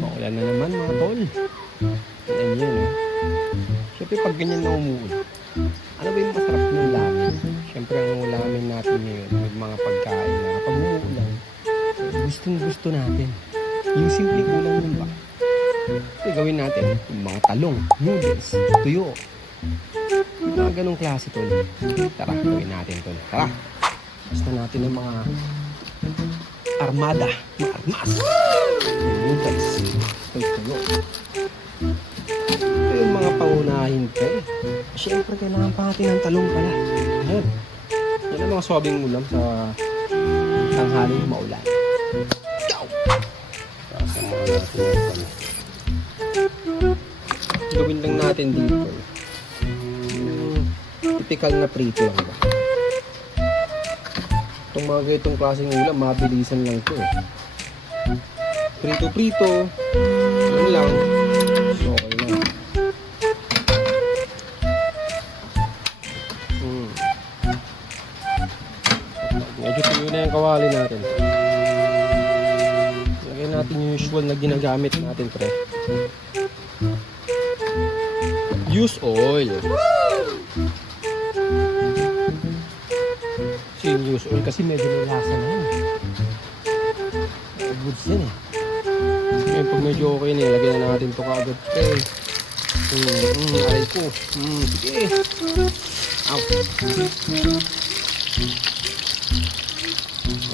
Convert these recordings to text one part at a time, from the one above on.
Maulan na naman mga tol. Ayan yun. Siyempre pag ganyan na umuulan, ano ba yung masarap ng ulamin? Siyempre ang ulamin natin ngayon, may mga pagkain na kapag umuulan, gustong gusto natin. Yung simpleng ulam nun ba? Ito gawin natin, yung mga talong, noodles, tuyo. Yung mga ganong klase tol. Tara, gawin natin tol. Tara, basta natin ang mga armada, mga armas. Noodles, tuyo. Ito yung mga pangunahin pa eh. Siyempre kailangan pa natin ng talong pala. Ayan. Yan ang mga swabing ulam sa tanghaling maulan. Go! Kasama natin yung pala. Gawin lang natin dito. Typical na prito lang ba? Itong mga ganitong klaseng ulam, mabilisan lang ito eh. Prito-prito. Yan lang. So, okay lang. Medyo tuyo na yung kawali natin. Lagyan natin yung usual na ginagamit natin, pre. Use oil. Use oil kasi medyo may lasa na yun. Goods yan eh. Ngayon pag medyo okay na, lagyan na natin ito kaagad. Aray ko. Sige. Ow.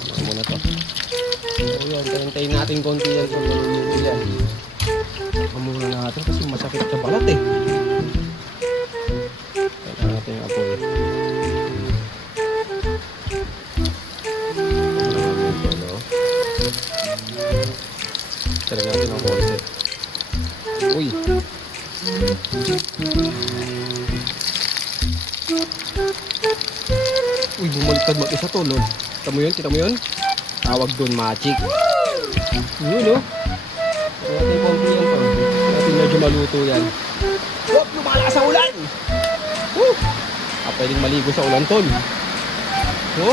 Ano muna to. So yan, tayin natin konti yan. So yan. Pamura natin kasi masakit sa balat eh. Tayin natin yung apoy. Tara natin ang konti. Uy! Uy, bumaliktad mag-isa to, lol. Kita mo yun? Kita mo yun? Tawag doon, magic. Yun, no? Tara natin yung konti yan, tol. Natin medyo maluto yan. Huwag lumala sa ulan! Woo! Pwedeng maligo sa ulan, tol. No?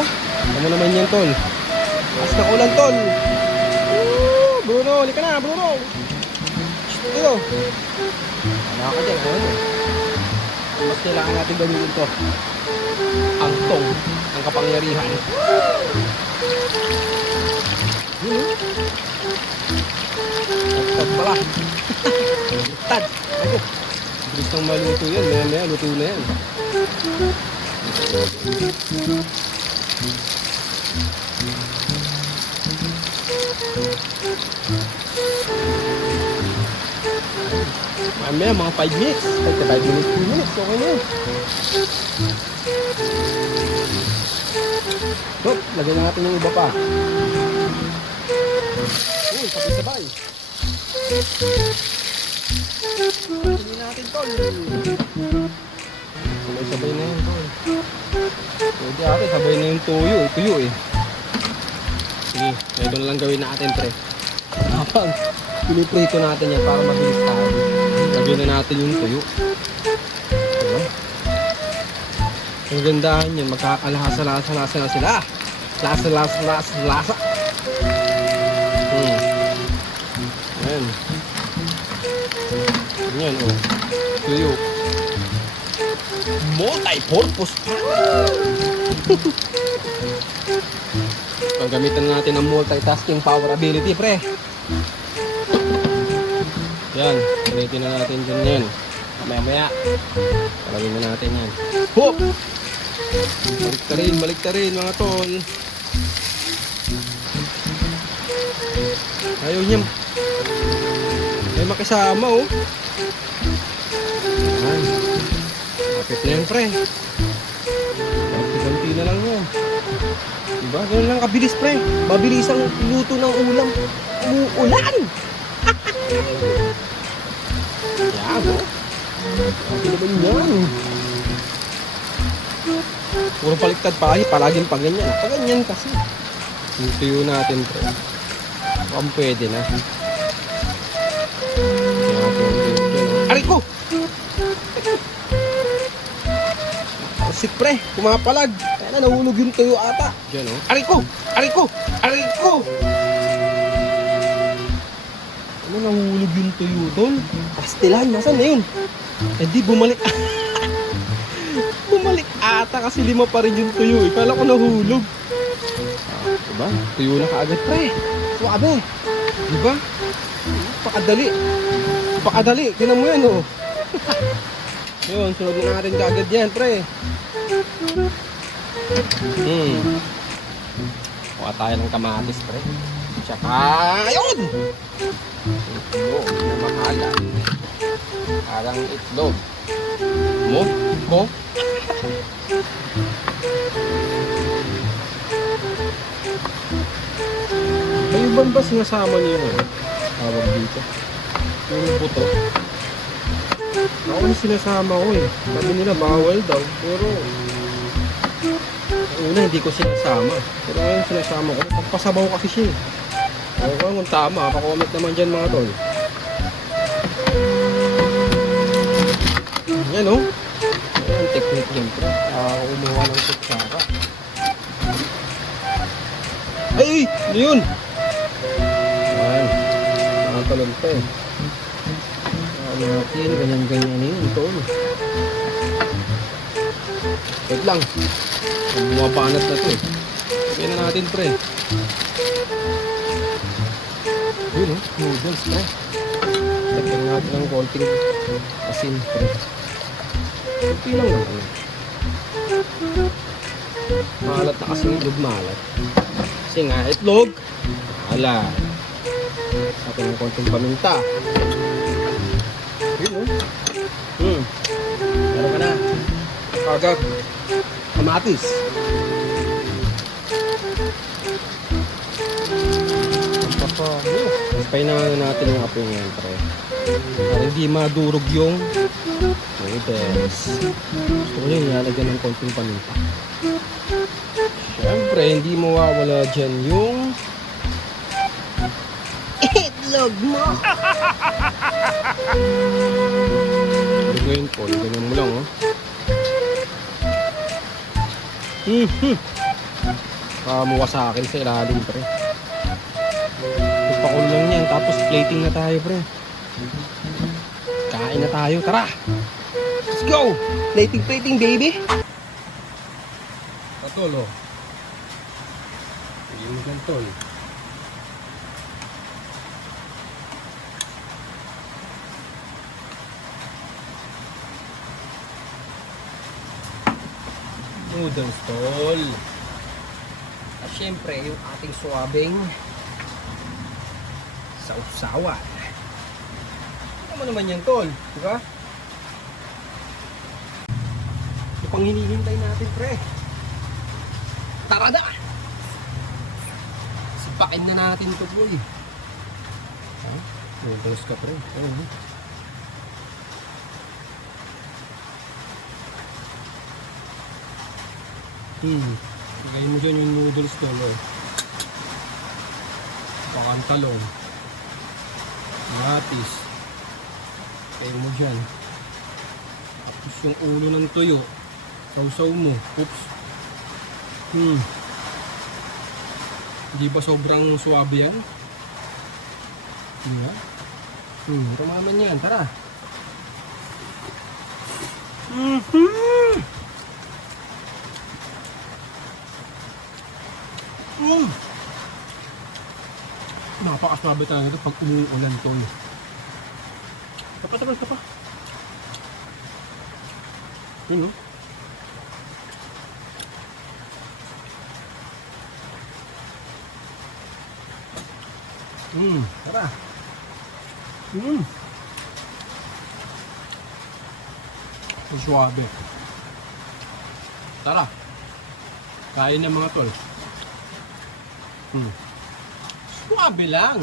Ano naman yan, tol? Mas na ulan, tol. Bruno, halika na, Bruno. Dito. Wala ka dyan, Bruno. Mas kailangan natin gawin ito. Ang tong, ang kapangyarihan. Tad pala. Tad. Ako. Bilis nang maluto yan. Maya-maya, luto na yan. Mamaya mga 5 minutes. 5 minutes, 2 minutes. Okay na yun. So, lagyan na natin yung iba pa. Uy, sabay-sabay. Lagyan natin, tol. Sabay-sabay na yun, tol. Pwede ate, sabay na yung tuyo. Tuyo eh. Sige, ito na lang gawin natin, pre. Habang piniprito natin yan para mabilis tayo. Lagyan na natin yung tuyo. Diba? Ang gandahan yan, magkakalasa-lasa na sila. Lasa. Ayan. Ayan, oh. Tuyo. Multi-purpose pa. Gamitan natin ang multitasking power ability, pre. Yan, gamitin na natin dyan yan. Maya-maya, palagin na natin yan. Hop! Balik ta rin mga tol. Ayaw niya. May makisama oh. Yan. Kapit na yan, pre. Konti na lang yan. Diba? Ganun lang kabilis, pre. Mabilis ang luto ng ulam. Umuulan! Yan, oh. Ano naman yan? Puro paliktad pa kayo. Palaging pa ganyan. Paganyan kasi. Yung tuyo natin, pre. Mukhang pwede na. Aray ko! Sik, pre. Pumapalag. Sana nahulog yung tuyo ata. Diyan oh. Aray ko! Aray ko! Aray ko! Ano nahulog yung tuyo tol? Pastilan, nasan na yun? Hindi, bumalik. Bumalik ata kasi 5 pa rin yung tuyo. Kala ko nahulog. Diba? Tuyo na kaagad pre. Suabe. Diba? Pakadali. Pakadali. Tinan mo yan oh. Yun, sunod na natin kaagad yan pre. Kuha tayo ng kamatis pre. Tsaka, ayun! Itlog na makalat. Parang itlog. Mo? May ibang ba sinasama niyo yun? Tawag dito. Yung buto. Ako yung sinasama ko eh. Sabi nila bawal daw. Pero una hindi ko sinasama. Pero ngayon sinasama ko. Pagpasabaw kasi siya eh. Ako kung tama. Pa-comment naman dyan mga tol. Yan o. Ayan, technique yan pre. Umuha ng kutsara. Ay! Ano yun? Ayan. Nakatalon pa eh. Ano natin, ganyan-ganyan yun. Ito o. Wait lang. Bumabanat na to eh. Sabihin na natin pre. Yun o. Noodles pre. Lagyan natin ng konting asin pre. Kunti lang naman. Malat na kasi itlog malat. Kasi nga itlog malat. Sa ng konting paminta. Yun o. Meron ka na. Agad. Kamatis. Pay na natin yung apoy ngayon pre. Para hindi madurog yung noodles. Gusto ko yung ilalagyan ng konting paminta. Siyempre, hindi mawawala dyan yung itlog mo. Pero ngayon po, ganyan mo lang oh. Kamuha sa akin sa ilalim pre. Ipakulo lang yan, tapos plating na tayo pre. Kain na tayo, tara! Let's go! Plating baby! Patol oh. Hindi mo gantol. Noodles tol. At syempre yung ating suwabing sausawan. Ano naman yan tol, diba? Ito pang hinihintay natin pre. Tara na! Sipakin na natin ito boy. Noodles ka pre. Lagay mo dyan yung noodles tol oh. Bakang talong. Matis. Lagay mo dyan. Tapos yung ulo ng tuyo. Sausaw mo. Oops. Hindi ba sobrang suwabe yan? Diba? Rumaman yan. Tara. Napakaswabe talaga ito pag umuulan tol. Kapatagal ka pa. Yun o. Tara. Ang swabe. Tara. Kain na mga tol. Swabe lang.